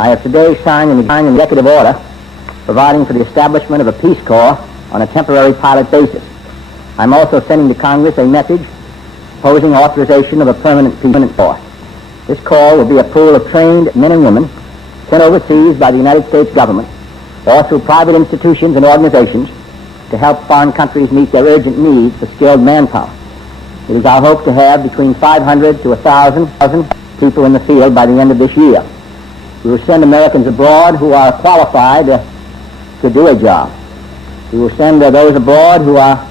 I have today signed an executive order providing for the establishment of a Peace Corps on a temporary pilot basis. I'm also sending to Congress a message proposing authorization of a permanent Corps. This Corps will be a pool of trained men and women sent overseas by the United States government or through private institutions and organizations to help foreign countries meet their urgent needs for skilled manpower. It is our hope to have between 500 to 1,000 people in the field by the end of this year. We will send Americans abroad who are qualified to do a job. We will send those abroad who are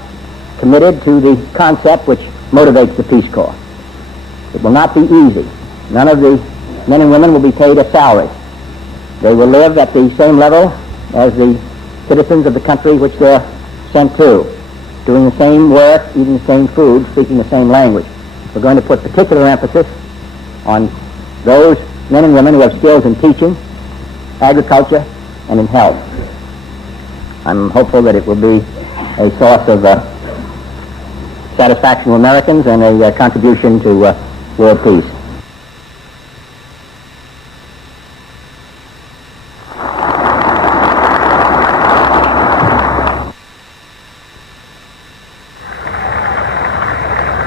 committed to the concept which motivates the Peace Corps. It will not be easy. None of the men and women will be paid a salary. They will live at the same level as the citizens of the country which they're sent to, doing the same work, eating the same food, speaking the same language. We're going to put particular emphasis on those men and women who have skills in teaching, agriculture, and in health. I'm hopeful that it will be a source of satisfaction to Americans and a contribution to world peace.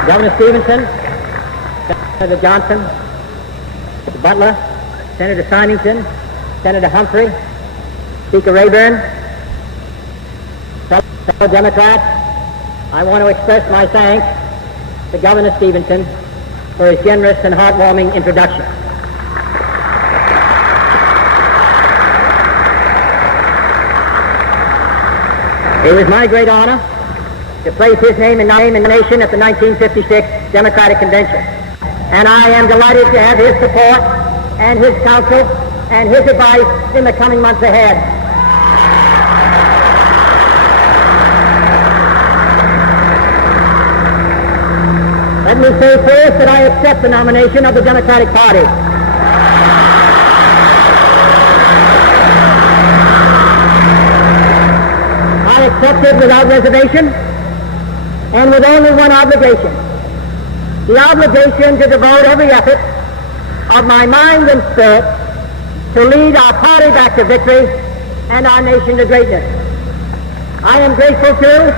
Governor Stevenson, Senator Johnson, Mr. Butler, Senator Symington, Senator Humphrey, Speaker Rayburn, fellow Democrats, I want to express my thanks to Governor Stevenson for his generous and heartwarming introduction. It was my great honor to place his name and nomination at the 1956 Democratic Convention. And I am delighted to have his support and his counsel and his advice in the coming months ahead. Let me say first that I accept the nomination of the Democratic Party. I accept it without reservation and with only one obligation: the obligation to devote every effort of my mind and spirit to lead our party back to victory and our nation to greatness. I am grateful too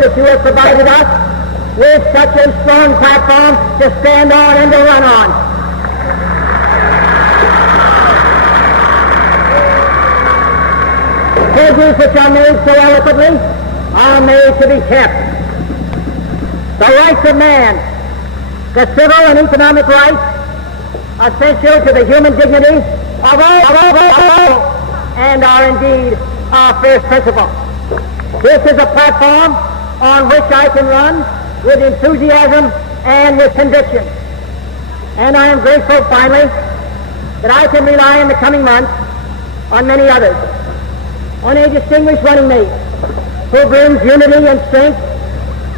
that you have provided us with such a strong platform to stand on and to run on. Pledges which are made so eloquently are made to be kept. The rights of man, the civil and economic rights, essential to the human dignity of all, and are indeed our first principle. This is a platform on which I can run with enthusiasm and with conviction. And I am grateful, finally, that I can rely in the coming months on many others, on a distinguished running mate who brings unity and strength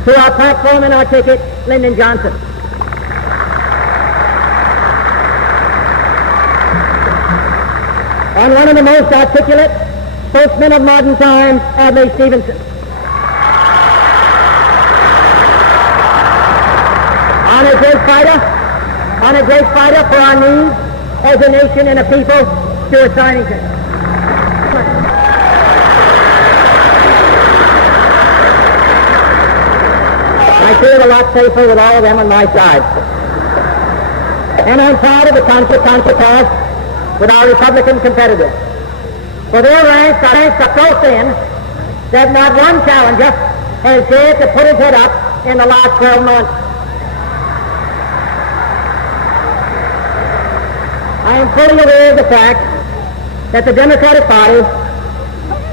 to our platform and our ticket, Lyndon Johnson. On one of the most articulate spokesmen of modern times, Adlai Stevenson. On a great fighter for our needs as a nation and a people, Stuart Symington. I feel a lot safer with all of them on my side. And I'm proud of the concert with our Republican competitors. For their ranks are so thin that not one challenger has dared to put his head up in the last 12 months. I am fully aware of the fact that the Democratic Party,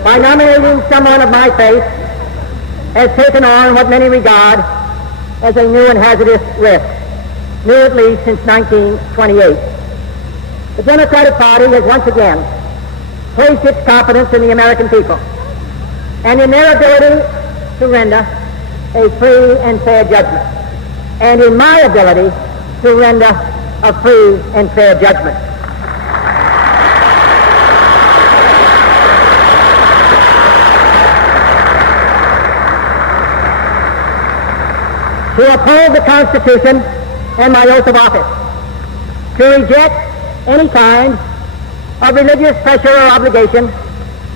by nominating someone of my faith, has taken on what many regard as a new and hazardous risk, new at least since 1928. The Democratic Party has once again placed its confidence in the American people and in their ability to render a free and fair judgment, and in my ability to render a free and fair judgment. To uphold the Constitution and my oath of office, to reject any kind of religious pressure or obligation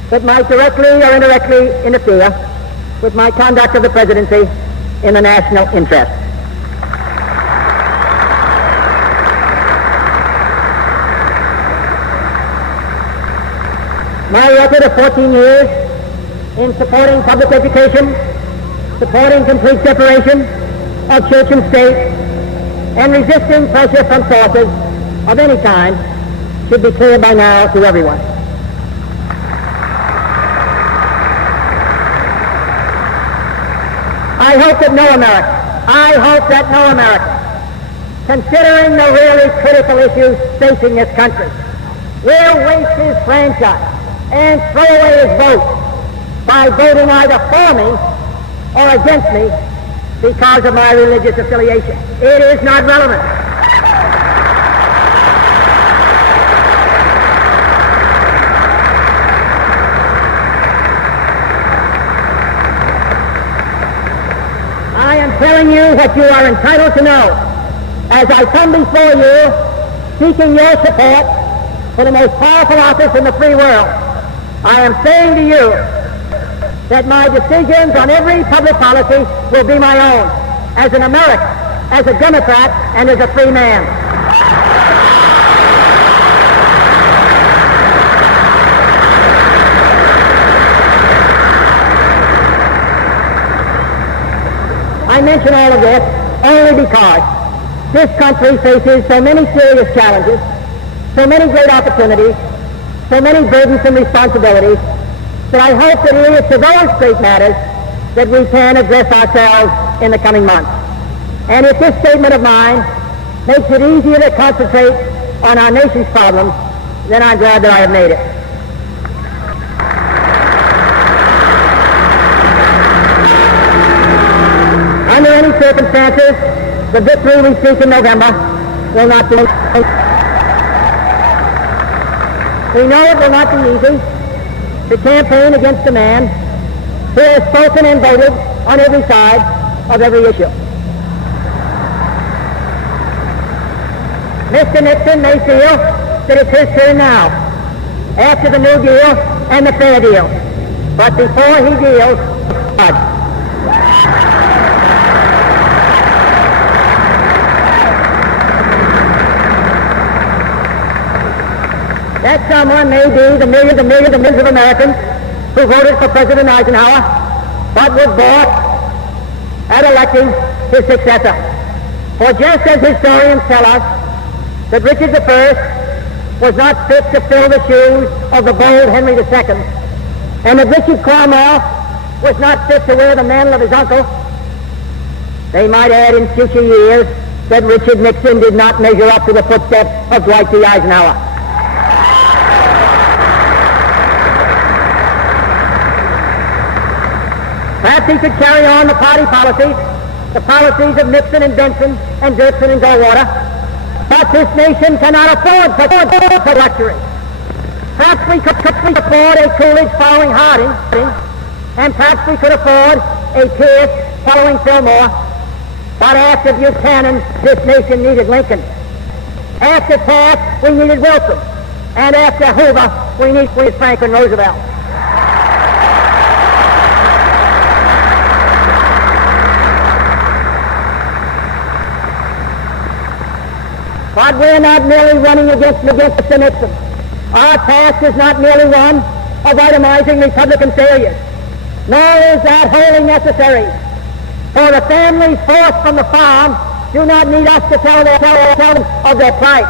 that might directly or indirectly interfere with my conduct of the presidency in the national interest. My record of 14 years in supporting public education, supporting complete separation of church and state, and resisting pressure from sources of any kind should be clear by now to everyone. I hope that no American, considering the really critical issues facing this country, will waste his franchise and throw away his vote by voting either for me or against me because of my religious affiliation. It is not relevant. I am telling you what you are entitled to know as I come before you seeking your support for the most powerful office in the free world. I am saying to you that my decisions on every public policy will be my own as an American, as a Democrat, and as a free man. I mention all of this only because this country faces so many serious challenges, so many great opportunities, so many burdensome responsibilities, that I hope that it is to those great matters that we can address ourselves in the coming months. And if this statement of mine makes it easier to concentrate on our nation's problems, then I'm glad that I have made it. Under any circumstances, the victory we seek in November will not be. We know it will not be easy to campaign against a man who has spoken and voted on every side of every issue. Mr. Nixon may feel that it's his turn now, after the New Deal and the Fair Deal. But before he deals, that someone may be the millions of Americans who voted for President Eisenhower, but was bought at electing his successor. For just as historians tell us that Richard I was not fit to fill the shoes of the bold Henry II, and that Richard Cromwell was not fit to wear the mantle of his uncle, they might add in future years that Richard Nixon did not measure up to the footsteps of Dwight D. Eisenhower. Perhaps he could carry on the party policies, the policies of Nixon and Benson and Dirksen and Goldwater, but this nation cannot afford such luxury. Perhaps we could afford a Coolidge following Harding, and perhaps we could afford a Pierce following Fillmore, but after Buchanan, this nation needed Lincoln. After Taft, we needed Wilson, and after Hoover, we needed Franklin Roosevelt. But we're not merely running against Mr. Nixon. Our task is not merely one of itemizing Republican failures, nor is that wholly necessary. For the families forced from the farm do not need us to tell them of their plight.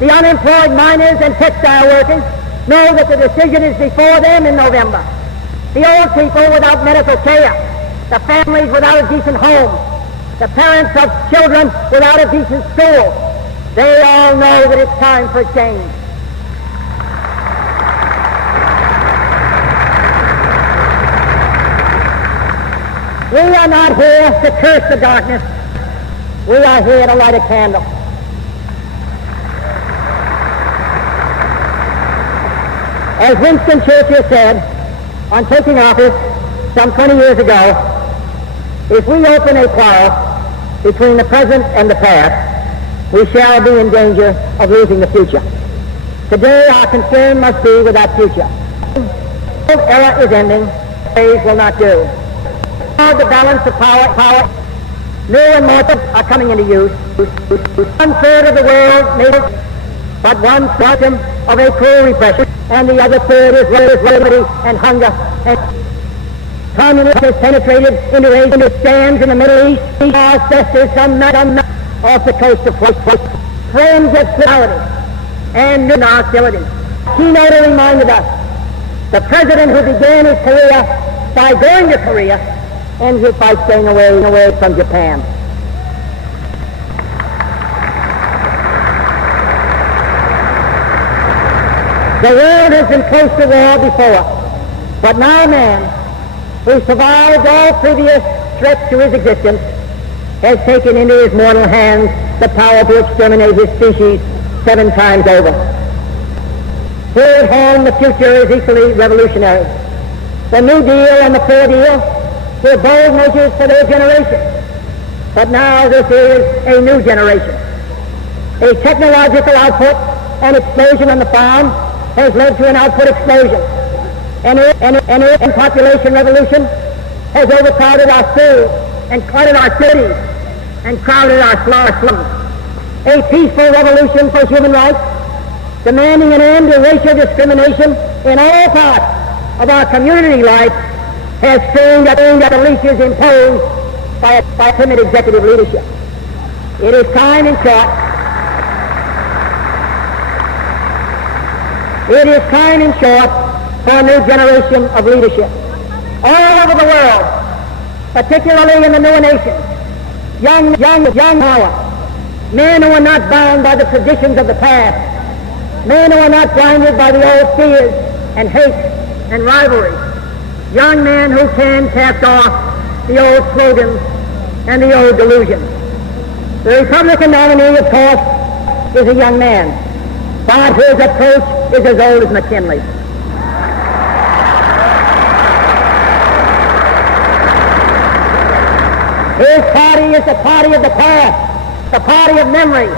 The unemployed miners and textile workers know that the decision is before them in November. The old people without medical care, the families without a decent home, the parents of children without a decent school, they all know that it's time for change. We are not here to curse the darkness. We are here to light a candle. As Winston Churchill said on taking office some 20 years ago, if we open a quarrel between the present and the past, we shall be in danger of losing the future. Today our concern must be with our future. The old era is ending. Ways will not do. Now the balance of power, new and more are coming into use. 1/3 of the world made it, but one victim of a cruel repression, and the other third is poverty and hunger. And communism has penetrated into stands in the Middle East. Our ancestors, some off the coast of friends of civility and new hostility. Keynote reminded us, the president who began his career by going to Korea ends it by staying away from Japan. The world has been close to war before, but now man, who survived all previous threats to his existence, has taken into his mortal hands the power to exterminate his species 7 times over. Here at home, the future is equally revolutionary. The New Deal and the Fair Deal were bold measures for their generation, but now this is a new generation. A technological output and explosion on the farm has led to an output explosion. An population revolution has overcrowded our schools and cluttered our cities and crowded our slums. A peaceful revolution for human rights, demanding an end to racial discrimination in all parts of our community life, has strained at the leashes imposed by timid executive leadership. It is time, in short, for a new generation of leadership. All over the world, particularly in the newer nations, young power, men who are not bound by the traditions of the past, men who are not blinded by the old fears and hate and rivalry, young men who can cast off the old slogans and the old delusions. The Republican nominee, of course, is a young man, but his approach is as old as McKinley. His party is the party of the past, the party of memory.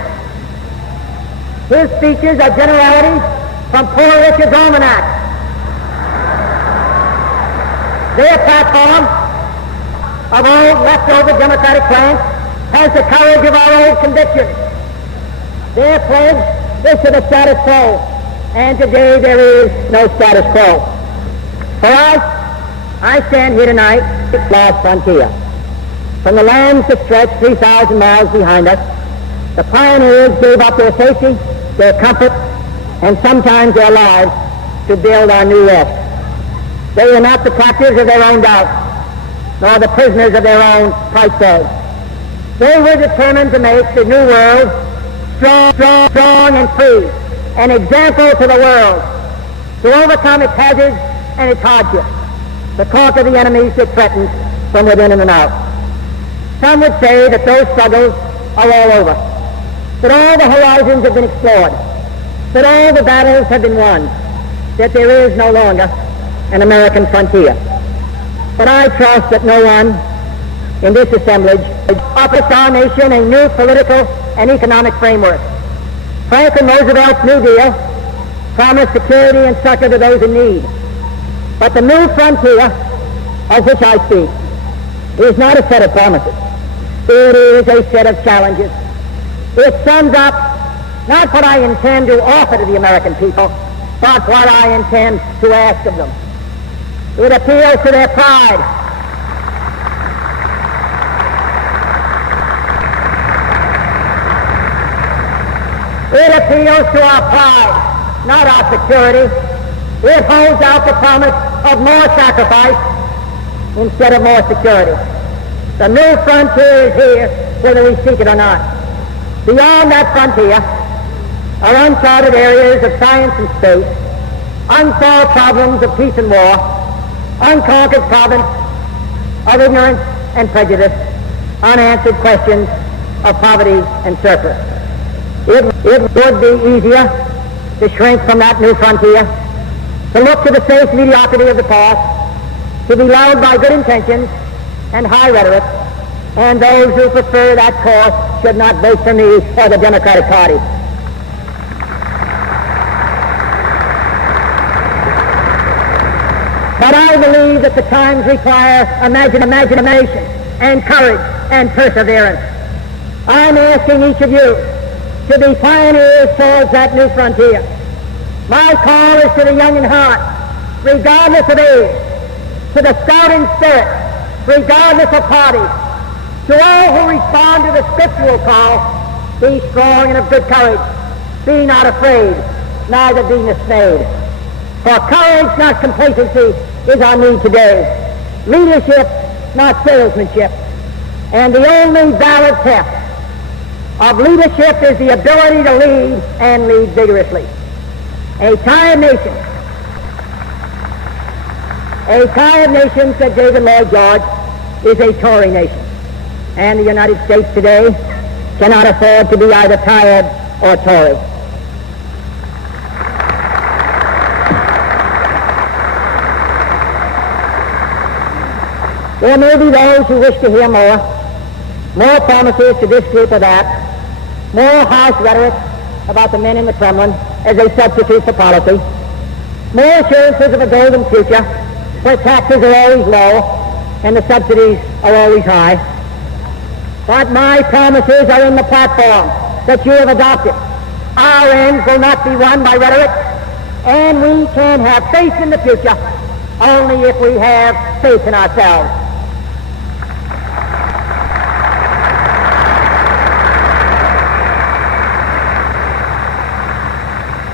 His speeches are generalities from Poor Richard's Almanac. Their platform of old leftover Democratic plans has the courage of our old convictions. Their pledge is to the status quo, and today there is no status quo. For us, I stand here tonight at the last frontier. From the lands that stretch 3,000 miles behind us, the pioneers gave up their safety, their comfort, and sometimes their lives to build our new West. They were not the captives of their own doubts, nor the prisoners of their own price tags. They were determined to make the new world strong and free, an example to the world, to overcome its hazards and its hardships, to conquer the enemies that threatened from within and without. Some would say that those struggles are all over, that all the horizons have been explored, that all the battles have been won, that there is no longer an American frontier. But I trust that no one in this assemblage offers our nation a new political and economic framework. Franklin Roosevelt's New Deal promised security and succor to those in need. But the new frontier, of which I speak, is not a set of promises. It is a set of challenges. It sums up not what I intend to offer to the American people, but what I intend to ask of them. It appeals to their pride. It appeals to our pride, not our security. It holds out the promise of more sacrifice instead of more security. The new frontier is here, whether we seek it or not. Beyond that frontier are uncharted areas of science and space, unsolved problems of peace and war, unconquered province of ignorance and prejudice, unanswered questions of poverty and surplus. It would be easier to shrink from that new frontier, to look to the safe mediocrity of the past, to be lulled by good intentions and high rhetoric, and those who prefer that course should not vote for me or the Democratic Party. But I believe that the times require imagination and courage and perseverance. I'm asking each of you to be pioneers towards that new frontier. My call is to the young in heart, regardless of age, to the stout in spirit, regardless of party, to all who respond to the scriptural call, be strong and of good courage, be not afraid, neither be dismayed. For courage, not complacency, is our need today. Leadership, not salesmanship. And the only valid test of leadership is the ability to lead and lead vigorously. A tired nation, said David Lloyd George, is a Tory nation. And the United States today cannot afford to be either tired or Tory. There may be those who wish to hear more promises to this group or that, more harsh rhetoric about the men in the Kremlin as a substitute for policy, more assurances of a golden future where taxes are always low and the subsidies are always high. But my promises are in the platform that you have adopted. Our ends will not be won by rhetoric, and we can have faith in the future only if we have faith in ourselves.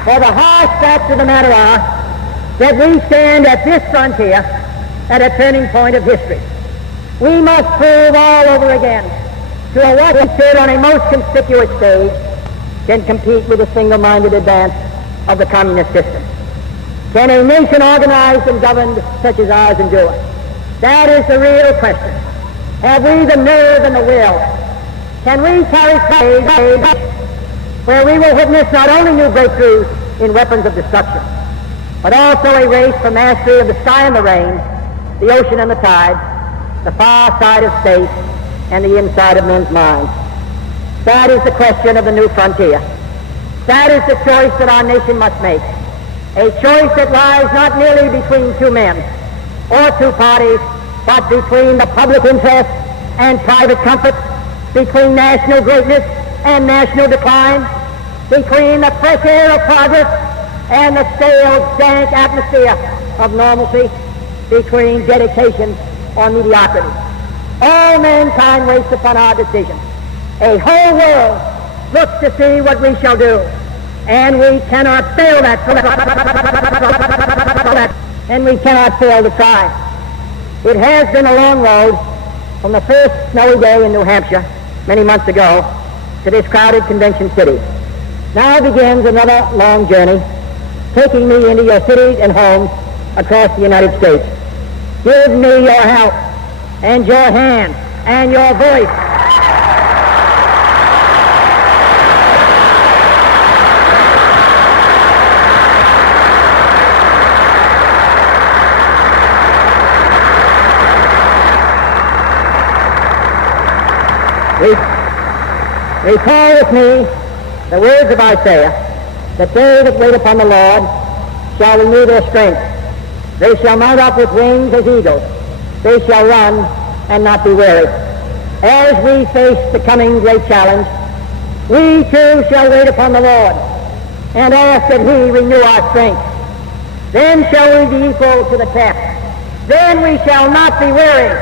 For the harsh facts of the matter are that we stand at this frontier at a turning point of history. We must prove all over again to what we stood on a most conspicuous stage can compete with the single-minded advance of the communist system. Can a nation organized and governed such as ours endure? That is the real question. Have we the nerve and the will? Can we carry trade where we will witness not only new breakthroughs in weapons of destruction, but also a race for mastery of the sky and the rain, the ocean and the tide, the far side of space, and the inside of men's minds? That is the question of the new frontier. That is the choice that our nation must make. A choice that lies not merely between two men or two parties, but between the public interest and private comfort, between national greatness and national decline, between the fresh air of progress and the stale, dank atmosphere of normalcy, between dedication or mediocrity. All mankind waits upon our decision. A whole world looks to see what we shall do, and we cannot fail that, and we cannot fail to try. It has been a long road from the first snowy day in New Hampshire many months ago to this crowded convention city. Now begins another long journey, taking me into your cities and homes across the United States. Give me your help and your hand and your voice. Recall with me the words of Isaiah, that they that wait upon the Lord shall renew their strength. They shall mount up with wings as eagles. They shall run and not be weary. As we face the coming great challenge, we too shall wait upon the Lord and ask that he renew our strength. Then shall we be equal to the test. Then we shall not be weary.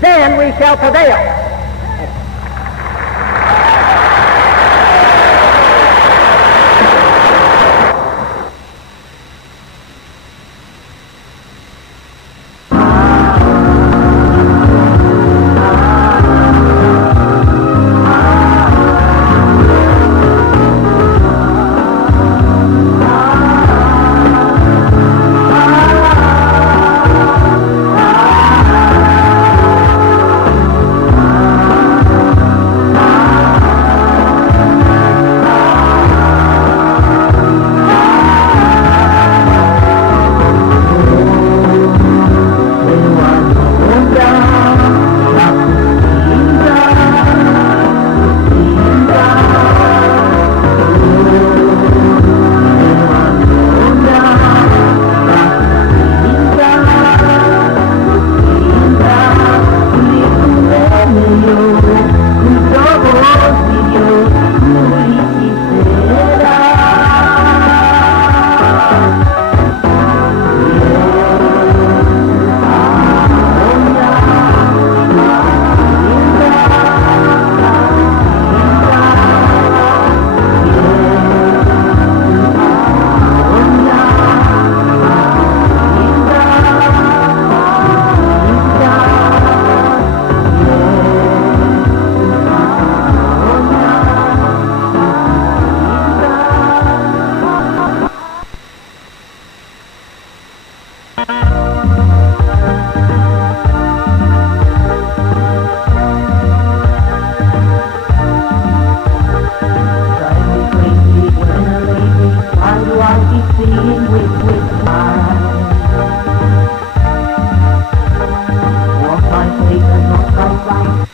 Then we shall prevail. sweet smile. Walk by faith and not by sight.